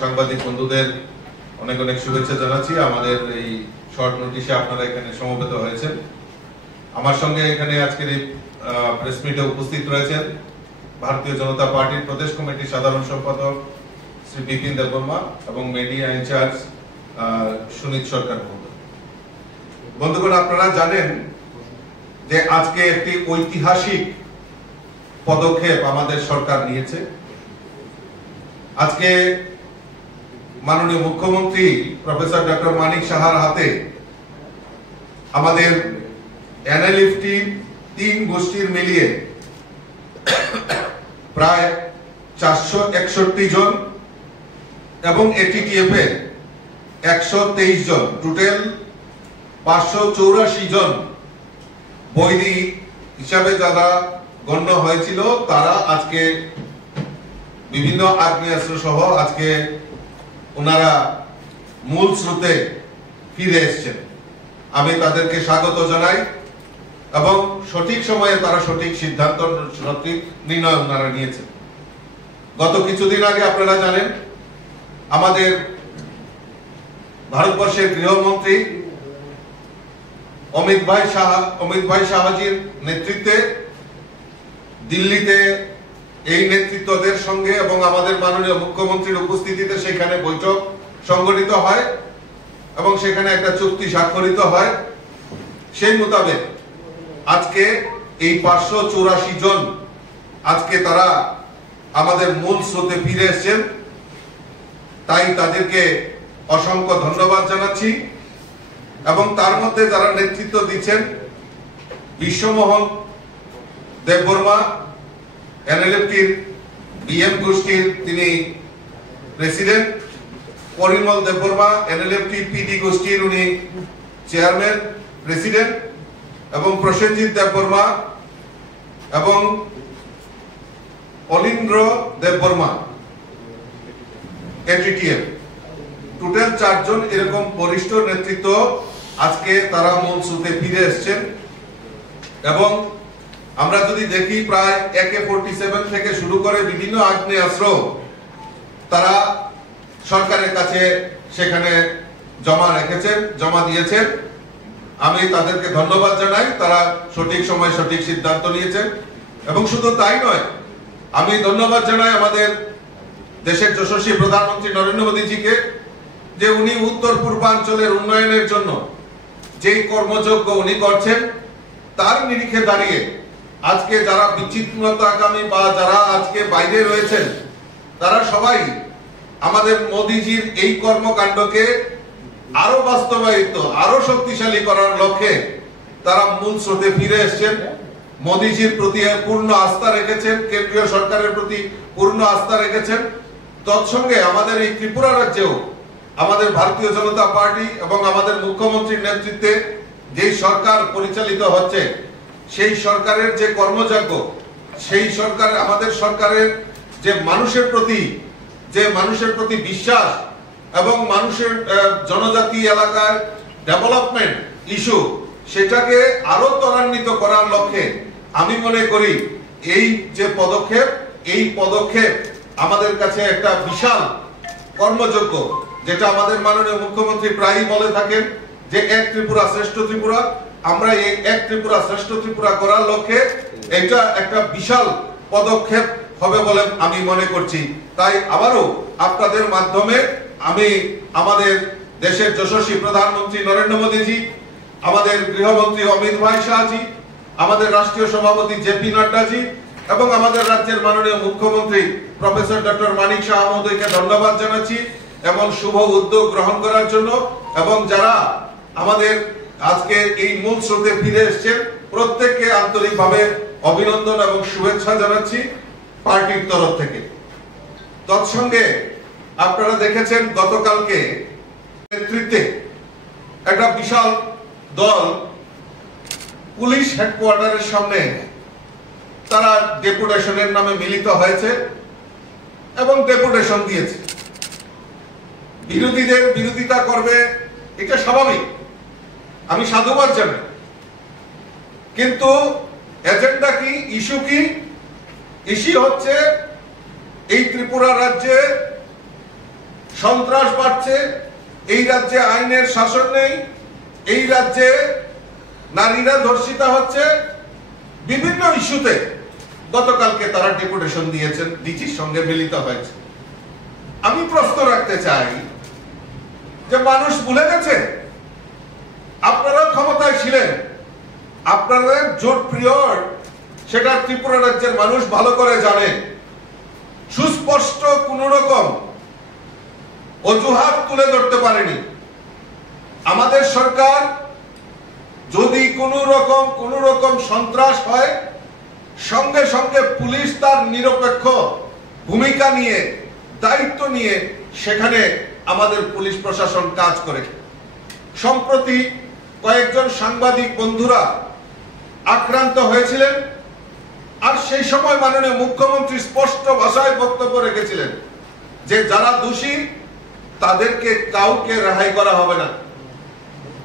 সাংবাদিক বন্ধুদের অনেক অনেক শুভেচ্ছা জানাচ্ছি। আমাদের এই শর্ট নোটিশে আপনারা এখানে সমবেত হয়েছেন। আমার সঙ্গে এখানে আজকের এই প্রেস মিটে উপস্থিত রয়েছেন ভারতীয় জনতা পার্টির প্রদেশ কমিটির সাধারণ সম্পাদক শ্রী বিপিন দেববর্মা এবং মিডিয়া ইনচার্জ সুনীত সরকার। বন্ধুগণ, আপনারা জানেন যে আজকে একটি ঐতিহাসিক পদক্ষেপ আমাদের সরকার নিয়েছে। আজকে মাননীয় মুখ্যমন্ত্রী প্রফেসর ডক্টর মানিক সাহার হাতে আমাদের এনএলএফটি 3 গোষ্ঠীর মিলিয়ে প্রায় 461 জন এবং এটিটিএফ এ 123 জন, টোটাল 584 জন বৈরী হিসাবে যারা গণ্য হয়েছিল তারা আজকে বিভিন্ন আগ্নেয়াস্ত্র সহ আজকে ওনারা মূল স্রোতে ফিরে এসেছেন। আমি তাদেরকে স্বাগত জানাই এবং সঠিক সময়ে তারা সঠিক সিদ্ধান্ত, সঠিক নির্ণয় ওনারা নিয়েছেন। গত কিছুদিন আগে আপনারা জানেন আমাদের ভারতবর্ষের গৃহমন্ত্রী অমিত ভাই শাহজির নেতৃত্বে দিল্লিতে এই নেতৃত্বদের সঙ্গে এবং আমাদের মাননীয় মুখ্যমন্ত্রীর উপস্থিতিতে সেখানে বৈঠক সংগঠিত হয় এবং সেখানে একটা চুক্তি স্বাক্ষরিত হয়। সেই মোতাবেক আজকে এই 584 জন আজকে তারা আমাদের মূল স্রোতে ফিরে এসেছেন। তাই তাদেরকে অসংখ্য ধন্যবাদ জানাচ্ছি এবং তার মধ্যে যারা নেতৃত্ব দিচ্ছেন বিশ্বমোহন দেববর্মা এনএলএফটির বিএম গোষ্ঠীর তিনি president, Parimal Debbarma NLFT PD গোষ্ঠীর উনি চেয়ারম্যান প্রেসিডেন্ট, এবং প্রসেনজিৎ দেববর্মা এবং অলিন্দ্র দেববর্মা এটিটিএফ, টোটাল 4 জন এরকম বরিষ্ঠ নেতৃত্ব আজকে তারা মূল স্রোতে ফিরে এসেছেন। এবং আমরা যদি দেখি প্রায় AK-47 থেকে শুরু করে বিভিন্ন আগ্নেয়াস্ত্র তারা সরকারের কাছে সেখানে জমা দিয়েছেন। আমি তাদেরকে ধন্যবাদ জানাই, তারা সঠিক সময় সঠিক সিদ্ধান্ত নিয়েছেন। এবং শুধু তাই নয়, আমি ধন্যবাদ জানাই আমাদের দেশের যশস্বী প্রধানমন্ত্রী নরেন্দ্র মোদীজিকে যে উনি উত্তর পূর্বাঞ্চলের উন্নয়নের জন্য যেই কর্মযজ্ঞ উনি করছেন তার নিরিখে দাঁড়িয়ে আজকে যারা বিচ্ছিন্নতাকামী বা যারা আজকে বাইরে রয়েছেন তারা সবাই আমাদের মোদীজির এই কর্মকাণ্ডকে আরো বাস্তবায়িত, আরো শক্তিশালী করার লক্ষ্যে তারা মূল স্রোতে ফিরে এসেছেন। মোদীজির প্রতি পূর্ণ আস্থা রেখেছেন, কেন্দ্রীয় সরকারের প্রতি পূর্ণ আস্থা রেখেছেন। তৎসঙ্গে আমাদের এই ত্রিপুরা রাজ্যেও আমাদের ভারতীয় জনতা পার্টি এবং আমাদের মুখ্যমন্ত্রীর নেতৃত্বে যেই সরকার পরিচালিত হচ্ছে সেই সরকারের যে কর্মযজ্ঞ, সেই সরকার আমাদের সরকারের যে মানুষের প্রতি বিশ্বাস এবং মানুষের জনজাতি এলাকার ডেভেলপমেন্ট ইস্যু সেটাকে আরো ত্বরান্বিত করার লক্ষ্যে আমি মনে করি এই যে পদক্ষেপ আমাদের কাছে একটা বিশাল কর্মযজ্ঞ, যেটা আমাদের মাননীয় মুখ্যমন্ত্রী প্রায়ই বলে থাকেন যে এক ত্রিপুরা শ্রেষ্ঠ ত্রিপুরা। আমরা এই এক ত্রিপুরা শ্রেষ্ঠ ত্রিপুরা করার লক্ষ্যে এটা একটা বিশাল পদক্ষেপ হবে বলে আমি মনে করছি। তাই আবারও আপনাদের মাধ্যমে আমি আমাদের দেশের যশস্বী প্রধানমন্ত্রী নরেন্দ্র মোদীজি, আমাদের গৃহমন্ত্রী অমিত ভাই শাহজি, আমাদের রাষ্ট্রীয় সভাপতি জেপি নাড্ডাজি এবং আমাদের রাজ্যের মাননীয় মুখ্যমন্ত্রী প্রফেসর ডক্টর মানিক সাহা মহোদয়কে ধন্যবাদ জানাচ্ছি এমন শুভ উদ্যোগ গ্রহণ করার জন্য। এবং যারা আমাদের আজকে এই মূল স্রোতে ফিরে এসেছেন প্রত্যেককে আন্তরিকভাবে অভিনন্দন এবং শুভেচ্ছা জানাচ্ছি পার্টির তরফ থেকে। তৎসঙ্গে আপনারা দেখেছেন গতকালকে নেতৃত্বে একটা বিশাল দল পুলিশ হেডকোয়ার্টারের সামনে তারা ডেপুটেশনের নামে মিলিত হয়েছে এবং ডেপুটেশন দিয়েছে। বিরোধীদের বিরোধিতা করবে, এটা স্বাভাবিক, আমি সাধুবাদ জানাই। কিন্তু এজেন্ডা কি, ইস্যু কি? ইস্যু হচ্ছে এই ত্রিপুরা রাজ্যে সন্ত্রাস বাড়ছে, এই রাজ্যে আইনের শাসন নেই, এই রাজ্যে নারীরা ধর্ষিতা হচ্ছে, বিভিন্ন ইস্যুতে গতকালকে তারা ডেপুটেশন দিয়েছেন, ডিজির সঙ্গে মিলিত হয়েছে। আমি প্রশ্ন রাখতে চাই যে মানুষ ভুলে গেছে আপনারা ক্ষমতায় ছিলেন, আপনাদের জোট পিরিয়ড সেটা ত্রিপুরা রাজ্যের মানুষ ভালো করে জানে। সুস্পষ্ট কোন রকম অজুহাত তুলে ধরতে পারেনি। আমাদের সরকার যদি কোন রকম সন্ত্রাস হয়, সঙ্গে সঙ্গে পুলিশ তার নিরপেক্ষ ভূমিকা নিয়ে, দায়িত্ব নিয়ে সেখানে আমাদের পুলিশ প্রশাসন কাজ করে। সম্প্রতি কয়েকজন সাংবাদিক বন্ধুরা আক্রান্ত হয়েছিলেন, আর সেই সময় মাননীয় মুখ্যমন্ত্রী স্পষ্ট ভাষায় বক্তব্য রেখেছিলেন যে যারা দোষী তাদেরকে কাউকে রেহাই করা হবে না।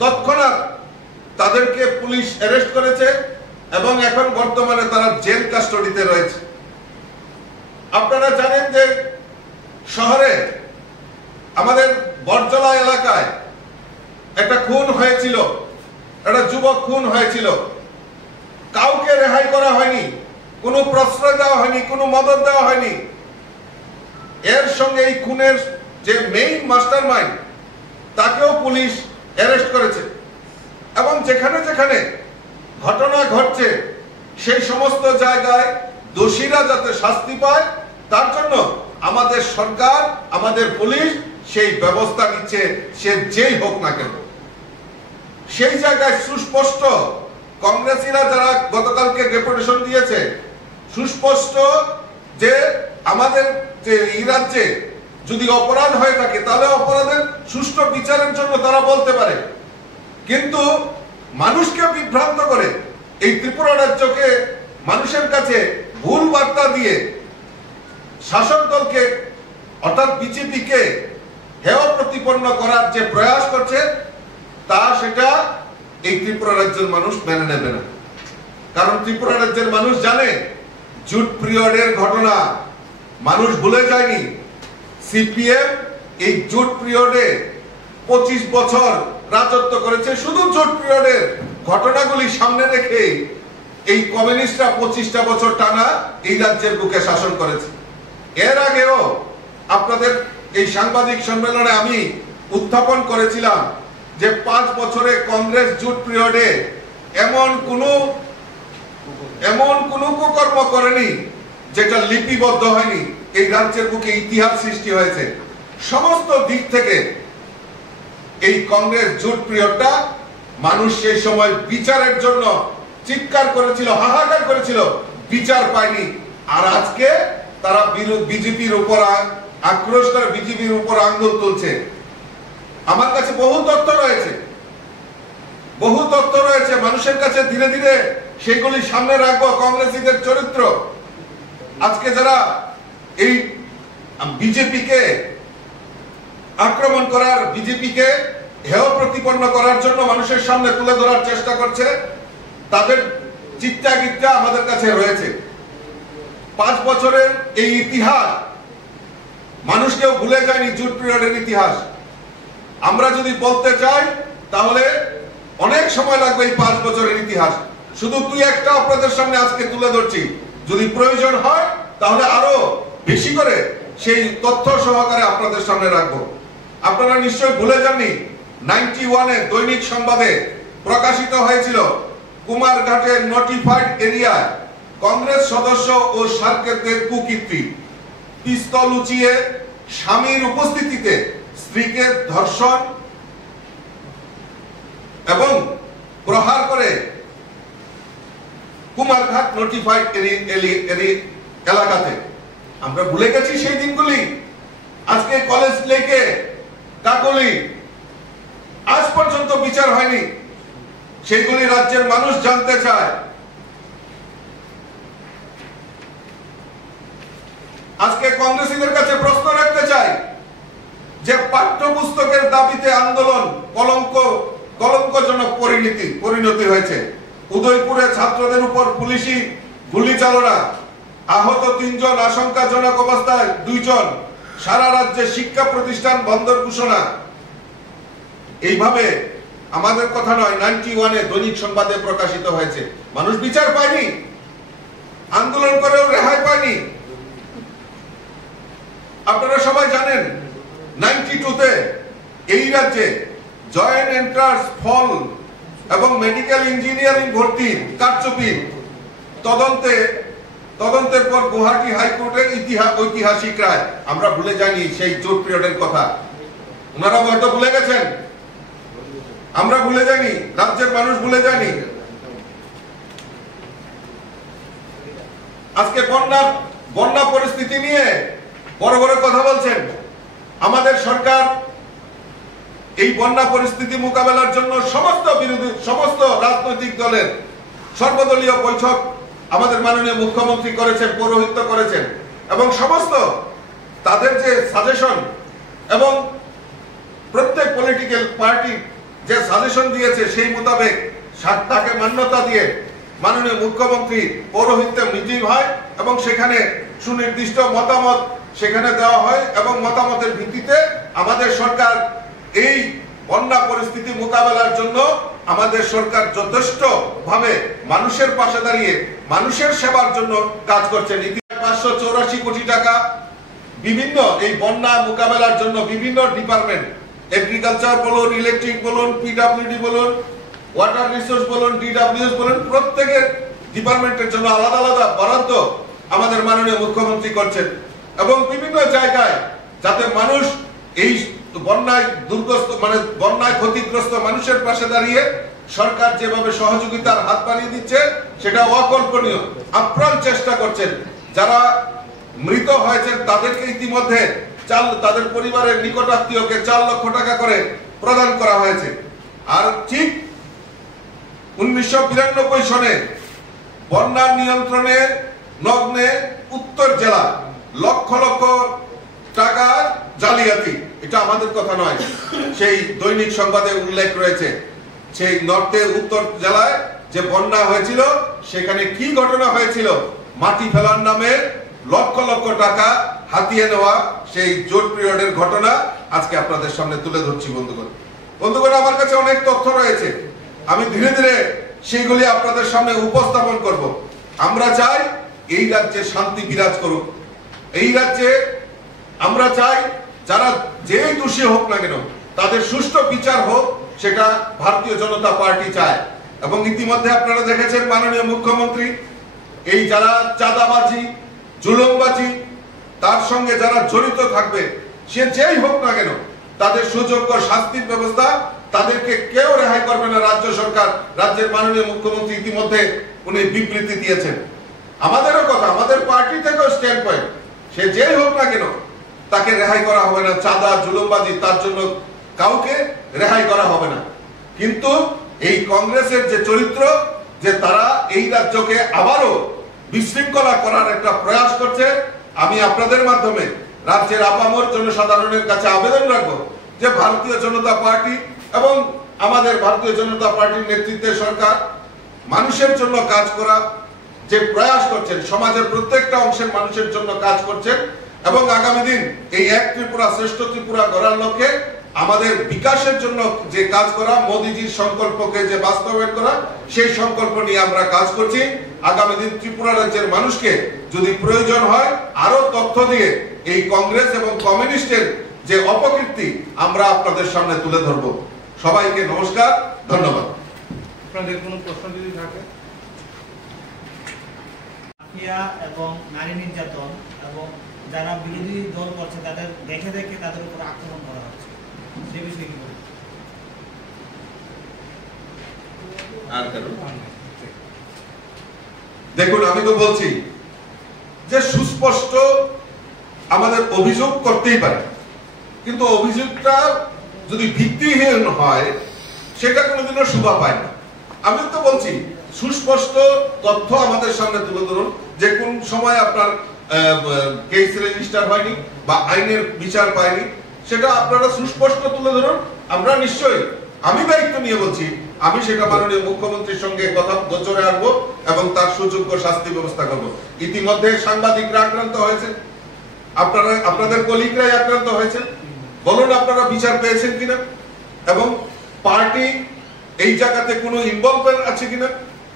তৎক্ষণাৎ তাদেরকে পুলিশ অ্যারেস্ট করেছে এবং এখন বর্তমানে তারা জেল কাস্টডিতে রয়েছে। আপনারা জানেন যে শহরে আমাদের বরজলা এলাকায় একটা খুন হয়েছিল, একটা যুবক খুন হয়েছিল, কাউকে রেহাই করা হয়নি, কোনো প্রশ্রয় দেওয়া হয়নি, কোনো মদত দেওয়া হয়নি। এর সঙ্গে এই খুনের যে মেইন মাস্টারমাইন্ড তাকেও পুলিশ অ্যারেস্ট করেছে এবং যেখানে যেখানে ঘটনা ঘটছে সেই সমস্ত জায়গায় দোষীরা যাতে শাস্তি পায় তার জন্য আমাদের সরকার, আমাদের পুলিশ সেই ব্যবস্থা নিচ্ছে, সে যেই হোক না কেন। সেই জায়গায় সুস্পষ্ট কংগ্রেসীরা যারা গতকালকে ডেপুটেশন দিয়েছে, সুস্পষ্ট যে আমাদের যে এই রাজ্যে যদি অপরাধ হয়ে থাকে তাহলে অপরাধের সুষ্ঠু বিচারের জন্য তারা বলতে পারে, কিন্তু মানুষকে বিভ্রান্ত করে এই ত্রিপুরা রাজ্যকে মানুষের কাছে ভুল বার্তা দিয়ে শাসক দলকে অর্থাৎ বিজেপিকে হেয় প্রতিপন্ন করার যে প্রয়াস করছে তা সেটা এই ত্রিপুরা রাজ্যের মানুষ মেনে নেবে না। কারণ ত্রিপুরা রাজ্যের মানুষ জানে জুট পিরিয়ডের ঘটনা মানুষ ভুলে যায়নি। সিপিএম এই জুট পিরিয়ডে 25 বছর রাজত্ব করেছে, শুধু জুট পিরিয়ডের ঘটনাগুলি সামনে রেখে এই কমিউনিস্টরা 25টা বছর টানা এই রাজ্যের বুকে শাসন করেছে। এর আগেও আপনাদের এই সাংবাদিক সম্মেলনে আমি উত্থাপন করেছিলাম যে 5 বছরে কংগ্রেস জুট পিরিয়ডে এমন কোন কুকর্ম করেনি যেটা লিপিবদ্ধ হয়নি। এই রাজ্যের বুকে ইতিহাস সৃষ্টি হয়েছে। সমস্ত দিক থেকে এই কংগ্রেস জুট পিরিয়ডটা মানুষ সেই সময় বিচারের জন্য চিৎকার করেছিল, হাহাকার করেছিল, বিচার পায়নি। আর আজকে তারা বিজেপির উপর আক্রোশ করে বিজেপির উপর আঙ্গুল তুলছে। আমার কাছে বহু তথ্য রয়েছে, মানুষের কাছে ধীরে ধীরে সেগুলি সামনে রাখবো। কংগ্রেসীদের চরিত্র আজকে যারা এই বিজেপিকে আক্রমণ করার, বিজেপিকে হেয় প্রতিপন্ন করার জন্য মানুষের সামনে তুলে ধরার চেষ্টা করছে, তাদের চিত্তাগিত্তা আমাদের কাছে রয়েছে। 5 বছরের এই ইতিহাস মানুষকেও ভুলে যায়নি, জুট পিরিয়ডের ইতিহাস। আমরা যদি বলতে চাই তাহলে অনেক সময় লাগবে এই 5 বছরের ইতিহাস। শুধু 2-1টা আপনাদের সামনে আজকে তুলে ধরছি, যদি প্রয়োজন হয় তাহলে আরো বেশি করে সেই তথ্য সহকারে আপনাদের সামনে রাখবো। আপনারা নিশ্চয়ই ভুলে যাননি 91-এ দৈনিক সংবাদে প্রকাশিত হয়েছিল কুমারঘাটের নোটিফাইড এরিয়ায় কংগ্রেস সদস্য ও সার্কেলদের কুকীর্তি, পিস্তল উঁচিয়ে স্বামীর উপস্থিতিতে স্ত্রীকে ধর্ষণ এবং প্রহার করে কুমারঘাট নোটিফাইড এলাকাতে। আমরা ভুলে গেছি সেই দিনগুলি। আজকে কলেজ লেকে কাকলি আজ পর্যন্ত বিচার হয়নি, সেগুলি রাজ্যের মানুষ জানতে চায়। আজকে কংগ্রেসীদের কাছে প্রশ্ন রাখতে চাই যে পাঠ্যপুস্তকের দাবিতে আন্দোলন কলঙ্কজনক পরিণতি হয়েছে। উদয়পুরে ছাত্রদের উপর পুলিশি গুলি চালনা, আহত 3 জন, আশঙ্কাজনক অবস্থায় 2 জন, সারা রাজ্যে শিক্ষা প্রতিষ্ঠান বন্ধের ঘোষণা। এইভাবে আমাদের কথা নয়, 91-এ দৈনিক সংবাদে প্রকাশিত হয়েছে। মানুষ বিচার পায়নি, আন্দোলন করেও রেহাই পায়নি। আপনারা সবাই জানেন 92-তে এই রাজ্যে জয়েন্ট এন্ট্রান্স ফল এবং মেডিকেল ইঞ্জিনিয়ারিং ভর্তির কারচুপি তদন্তের পর গুয়াহাটি হাইকোর্টের ঐতিহাসিক রায়। আমরা ভুলে যাইনি সেই জোট পিরিয়ডের কথা, ওনারা হয়তো ভুলে গেছেন, আমরা ভুলে যাইনি, রাজ্যের মানুষ ভুলে যায়নি। আজকে বন্যা পরিস্থিতি নিয়ে বড় বড় কথা বলছেন। আমাদের সরকার এই বন্যা পরিস্থিতি মোকাবেলার জন্য সমস্ত রাজনৈতিক দলের সর্বদলীয় বৈঠক আমাদের মাননীয় মুখ্যমন্ত্রী করেছেন, পৌরোহিত্য করেছেন, এবং সমস্ত তাদের যে সাজেশন এবং প্রত্যেক পলিটিক্যাল পার্টি যে সাজেশন দিয়েছে সেই মোতাবেক তাকে মান্যতা দিয়ে মাননীয় মুখ্যমন্ত্রী পৌরোহিত্যে মিটিং হয় এবং সেখানে সুনির্দিষ্ট মতামত সেখানে দেওয়া হয় এবং মতামতের ভিত্তিতে আমাদের সরকার এই বন্যা পরিস্থিতি মোকাবেলার জন্য আমাদের সরকার যথেষ্ট ভাবে মানুষের পাশে দাঁড়িয়ে মানুষের সেবার জন্য কাজ করছেন। 584 কোটি টাকা বিভিন্ন এই বন্যা মোকাবেলার জন্য বিভিন্ন ডিপার্টমেন্ট, এগ্রিকালচার বলুন, ইলেকট্রিক বলুন, পিডব্লিউডি বলুন, ওয়াটার রিসোর্স বলুন, ডিডব্লিউএস বলুন, প্রত্যেকের ডিপার্টমেন্টের জন্য আলাদা আলাদা বরাদ্দ আমাদের মাননীয় মুখ্যমন্ত্রী করছেন। এবং বিভিন্ন জায়গায় যাতে মানুষ এই বন্যায় ক্ষতিগ্রস্ত মানুষের পাশে দাঁড়িয়ে সরকার যেভাবে সহযোগিতার হাত বাড়িয়ে দিচ্ছে সেটা অকল্পনীয়। আপ্রাণ চেষ্টা করছেন। যারা মৃত হয়েছেন তাদেরকে ইতিমধ্যে তাদের পরিবারের নিকটাত্মীয়কে 4 লক্ষ টাকা করে প্রদান করা হয়েছে। আর ঠিক 1992 সনে বন্যা নিয়ন্ত্রণে লগ্নে উত্তর জেলা লক্ষ লক্ষ টাকা জালিয়াতি, এটা আমাদের কথা নয়, সেই দৈনিক সংবাদে উল্লেখ রয়েছে। সেই নর্থে উত্তর জেলায় যে বন্যা হয়েছিল সেখানে কি ঘটনা হয়েছিল, মাটি ফেলার নামে লক্ষ লক্ষ টাকা হাতিয়ে নেওয়া সেই জোট পিরিয়ডের ঘটনা আজকে আপনাদের সামনে তুলে ধরছি। বন্ধুগণ, আমার কাছে অনেক তথ্য রয়েছে, আমি ধীরে ধীরে সেইগুলি আপনাদের সামনে উপস্থাপন করব। আমরা চাই এই রাজ্যে শান্তি বিরাজ করুক। এই রাজ্যে আমরা চাই যারা যেই দোষী হোক না কেন তাদের সুষ্ঠু বিচার হোক, সেটা ভারতীয় জনতা পার্টি চায়। এবং ইতিমধ্যে আপনারা দেখেছেন মাননীয় মুখ্যমন্ত্রী এই যারা চাঁদাবাজি, জুলুমবাজি, তার সঙ্গে যারা জড়িত থাকবে সে যেই হোক না কেন তাদের সুযোগ্য শাস্তির ব্যবস্থা, তাদেরকে কেউ রেহাই করবে না রাজ্য সরকার। রাজ্যের মাননীয় মুখ্যমন্ত্রী ইতিমধ্যে উনি বিবৃতি দিয়েছেন। আমাদেরও কথা, আমাদের পার্টি থেকেও স্ট্যান্ড পয়েন্ট, সে যেই হোক না কেন তাকে রেহাই করা হবে না। চাঁদা, জুলুমবাজি, তার জন্য কাউকে রেহাই করা হবে না। কিন্তু এই কংগ্রেসের যে চরিত্র, যে তারা এই রাজ্যকে আবারও বিশৃঙ্খলা করার একটা প্রয়াস করছে, আমি আপনাদের মাধ্যমে রাজ্যের আপামর জনসাধারণের কাছে আবেদন রাখবো যে ভারতীয় জনতা পার্টি এবং আমাদের ভারতীয় জনতা পার্টির নেতৃত্বে সরকার মানুষের জন্য কাজ করা যে প্রয়াস করছেন, সমাজের প্রত্যেকটা অংশের মানুষের জন্য কাজ করছেন এবং আগামী দিন এই এক ত্রিপুরা শ্রেষ্ঠ ত্রিপুরা গড়ার লক্ষ্যে আমাদের বিকাশের জন্য যে কাজ করা, মোদিজির সংকল্পকে যে বাস্তবায়ন করা, সেই সংকল্প নিয়ে আমরা কাজ করছি। আগামী দিন ত্রিপুরা রাজ্যের মানুষকে যদি প্রয়োজন হয় আরো তথ্য দিয়ে এই কংগ্রেস এবং কমিউনিস্টের যে অপকীর্তি আমরা আপনাদের সামনে তুলে ধরব। সবাইকে নমস্কার, ধন্যবাদ। আপনাদের কোনো প্রশ্ন যদি থাকে? মাফিয়া এবং নারী নির্যাতন এবং যারা বিরোধী দল করছে তাদের দেখে দেখে তাদের উপর আক্রমণ করা হচ্ছে, সে বিষয়ে কি বলবেন? দেখুন, আমি তো বলছি যে সুস্পষ্ট আমাদের অভিযোগ করতেই পারে, কিন্তু অভিযোগটা যদি ভিত্তিহীন হয় সেটা কোনোদিনও শোভা পায় না। আমি তো বলছি সুস্পষ্ট তথ্য আমাদের সামনে তুলে ধরুন যে কোন সময় আপনার কেস রেজিস্টার হয়নি বা আইনের বিচার পায়নি, সেটা আপনারা সুস্পষ্ট তুলে ধরুন। আমরা নিশ্চয়ই, আমি দায়িত্ব নিয়ে বলছি, আমি সেটা মাননীয় মুখ্যমন্ত্রীর সঙ্গে কথা গোচরে আনবো এবং তার সুযোগ্য শাস্তি ব্যবস্থা করব। ইতিমধ্যে সাংবাদিকরা আক্রান্ত হয়েছে, আপনাদের কলিগরাই আক্রান্ত হয়েছেন, বলুন আপনারা বিচার পেয়েছেন কিনা, এবং পার্টি এই জায়গাতে কোনো ইনভলভমেন্ট আছে কিনা,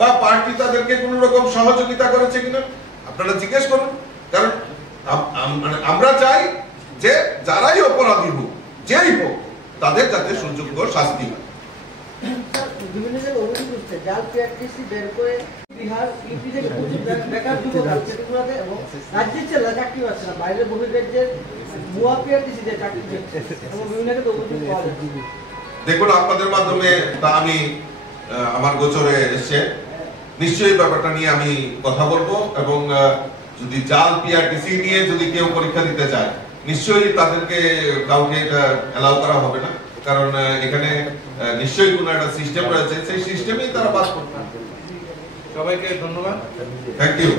বা পার্টি তাদেরকে কোন রকম সহযোগিতা করেছে কিনা আপনারা জিজ্ঞেস করুন। কারণ আমরা চাই যে যারাই অপরাধী হোক, যেই হোক, তাদের যাতে সুযোগ্য শাস্তি হয়। বিভিন্ন জায়গায় অভিযোগ উঠছে জাল পিআরটিসি বের করে বিহার ইউপি থেকে প্রচুর বেকার যুবক আছে ত্রিপুরাতে, এবং রাজ্যের ছেলে চাকরি পাচ্ছে না, বাইরের বহির্রাজ্যের ভুয়া পিআরটিসি দিয়ে চাকরি পেয়েছে, এবং বিভিন্ন জায়গায় অভিযোগ পাওয়া যাচ্ছে। দেখুন, আপনাদের মাধ্যমে তা আমি আমার গোচরে এসছে, নিশ্চয়ই ব্যাপারটা নিয়ে আমি কথা বলবো, এবং যদি জাল পিআরটিসি নিয়ে যদি কেউ পরীক্ষা দিতে চায়, নিশ্চয়ই তাদেরকে কাউকে এটা অ্যালাউ করা হবে না, কারণ এখানে নিশ্চয়ই কোনো একটা সিস্টেম রয়েছে, সেই সিস্টেমেই তারা পাস করতে হবে। সবাইকে ধন্যবাদ। Thank you.